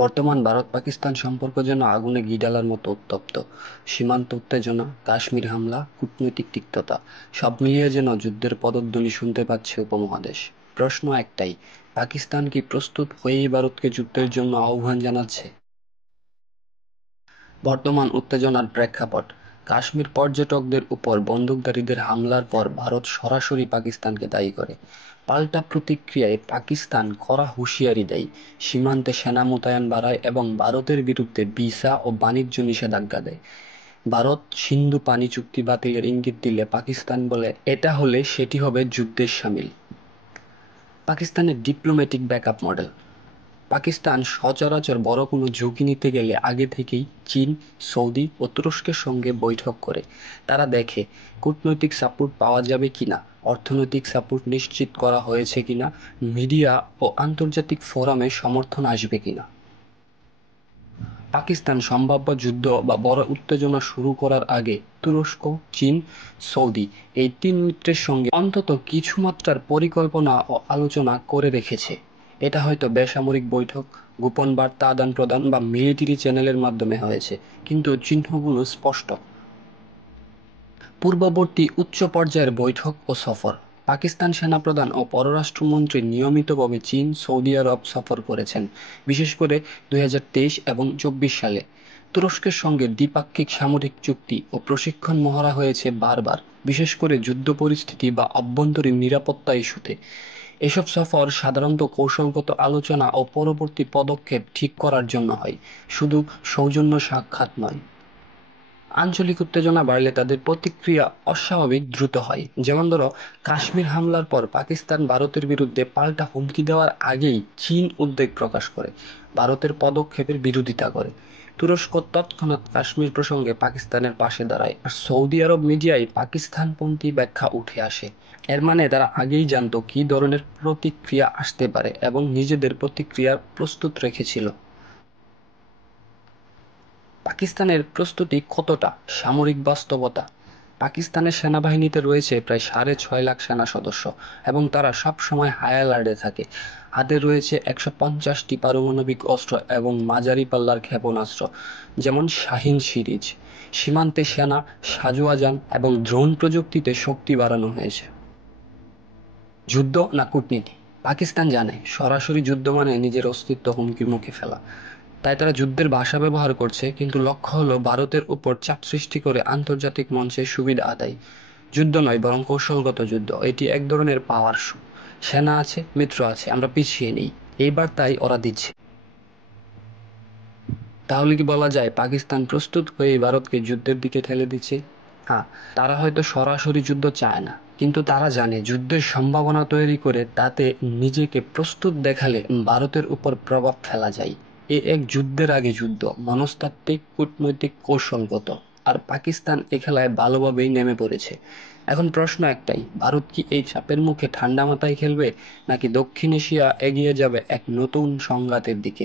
বর্তমান ভারত-পাকিস্তান সম্পর্ক যেন আগুনে ঘি ঢালার মতো উত্তপ্ত। সীমান্ত উত্তেজনা, কাশ্মীর হামলা, কূটনৈতিক তিক্ততা, সব মিলিয়ে যেন যুদ্ধের পদধ্বনি শুনতে পাচ্ছে উপমহাদেশ। প্রশ্ন একটাই, পাকিস্তান কি প্রস্তুত হয়েই ভারতকে যুদ্ধের জন্য আহ্বান জানাচ্ছে? বর্তমান উত্তেজনার প্রেক্ষাপট: কাশ্মীর পর্যটকদের উপর বন্দুকধারীদের হামলার পর ভারত সরাসরি পাকিস্তানকে দায়ী করে। পাল্টা প্রতিক্রিয়ায় পাকিস্তান কড়া হুঁশিয়ারি দেয়, সীমান্তে সেনা মোতায়েন বাড়ায় এবং ভারতের বিরুদ্ধে ভিসা ও বাণিজ্য নিষেধাজ্ঞা দেয়। ভারত সিন্ধু পানি চুক্তি বাতিলের ইঙ্গিত দিলে পাকিস্তান বলে, এটা হলে সেটি হবে যুদ্ধের শামিল। পাকিস্তানের ডিপ্লোম্যাটিক ব্যাকআপ মডেল: পাকিস্তান সচরাচর বড় কোনো ঝুঁকি নিতে গেলে আগে থেকেই চীন, সৌদি ও তুরস্কের সঙ্গে বৈঠক করে। তারা দেখে কূটনৈতিক সাপোর্ট পাওয়া যাবে কিনা, অর্থনৈতিক সাপোর্ট নিশ্চিত করা হয়েছে কিনা, মিডিয়া ও আন্তর্জাতিক ফোরামে সমর্থন আসবে কিনা। পাকিস্তান সম্ভাব্য যুদ্ধ বা বড় উত্তেজনা শুরু করার আগে তুরস্ক, চীন, সৌদি এই তিন মিত্রের সঙ্গে অন্তত কিছু মাত্রার পরিকল্পনা ও আলোচনা করে রেখেছে। এটা হয়তো বেসামরিক বৈঠক, গোপন বার্তা আদান-প্রদান বা মিলিটারি চ্যানেলের মাধ্যমে হয়েছে, কিন্তু চিহ্নগুলো স্পষ্ট। পূর্ববর্তী উচ্চ পর্যায়ের বৈঠক ও সফর: পাকিস্তান সেনাপ্রধান ও পররাষ্ট্রমন্ত্রী নিয়মিতভাবে চীন, সৌদি আরব সফর করেছেন, বিশেষ করে 2023 এবং 24 সালে। তুরস্কের সঙ্গে দ্বিপাক্ষিক সামরিক চুক্তি ও প্রশিক্ষণ মহড়া হয়েছে বারবার, বিশেষ করে যুদ্ধ পরিস্থিতি বা অভ্যন্তরীণ নিরাপত্তা ইস্যুতে। এসব সফর সাধারণত কৌশলগত আলোচনা ও পরবর্তী পদক্ষেপ ঠিক করার জন্য হয়, শুধু সৌজন্য সাক্ষাৎ নয়। আঞ্চলিক উত্তেজনা বাড়লে তাদের প্রতিক্রিয়া অস্বাভাবিক দ্রুত হয়। যেমন ধরো, কাশ্মীর হামলার পর পাকিস্তান ভারতের বিরুদ্ধে পাল্টা হুমকি দেওয়ার আগেই চীন উদ্বেগ প্রকাশ করে, ভারতের পদক্ষেপের বিরোধিতা করে। তুরস্ক তৎক্ষণাৎ কাশ্মীর প্রসঙ্গে পাকিস্তানের পাশে দাঁড়ায়, আর সৌদি আরব মিডিয়ায় পাকিস্তানপন্থী ব্যাখ্যা উঠে আসে। এর মানে তারা আগেই জানতো কী ধরনের প্রতিক্রিয়া আসতে পারে এবং নিজেদের প্রতিক্রিয়ার প্রস্তুত রেখেছিল। পাকিস্তানের প্রস্তুতি কতটা? সামরিক বাস্তবতা: পাকিস্তানের সেনাবাহিনীতে রয়েছে প্রায় 6.5 লাখ সেনা সদস্য এবং তারা সব সময় হাই অ্যালার্টে থাকে। হাতে রয়েছে 150টি পারমাণবিক অস্ত্র এবং মাঝারি পাল্লার ক্ষেপণাস্ত্র, যেমন শাহিন সিরিজ। সীমান্তে সেনা, সাজোয়াজান এবং ড্রোন প্রযুক্তিতে শক্তি বাড়ানো হয়েছে। যুদ্ধ না কূটনীতি: পাকিস্তান জানে সরাসরি যুদ্ধ মানে নিজের অস্তিত্ব হুমকির মুখে ফেলা। তাই তারা যুদ্ধের ভাষা ব্যবহার করছে, কিন্তু লক্ষ্য হলো ভারতের উপর চাপ সৃষ্টি করে আন্তর্জাতিক মঞ্চে সুবিধা আদায়। যুদ্ধ নয়, বরং কৌশলগত যুদ্ধ। এটি এক ধরনের পাওয়ার শো। সেনা আছে, মিত্র আছে, আমরা পিছিয়ে নেই, এই বার্তাই ওরা দিচ্ছে। তাহলে কি বলা যায় পাকিস্তান প্রস্তুত হয়ে ভারতকে যুদ্ধের দিকে ঠেলে দিচ্ছে? হ্যাঁ, তারা হয়তো সরাসরি যুদ্ধ চায় না, কিন্তু তারা জানে যুদ্ধের সম্ভাবনা তৈরি করে তাতে নিজেকে প্রস্তুত দেখালে ভারতের উপর প্রভাব ফেলা যায়। এক যুদ্ধের আগে যুদ্ধ, মনস্তাত্ত্বিক, কূটনৈতিক, কৌশলগত। আর পাকিস্তান এ খেলায় ভালোভাবেই নেমে পড়েছে। এখন প্রশ্ন একটাই, ভারত কি এই চাপের মুখে ঠান্ডা মাথায় খেলবে, নাকি দক্ষিণ এশিয়া এগিয়ে যাবে এক নতুন সংঘাতের দিকে?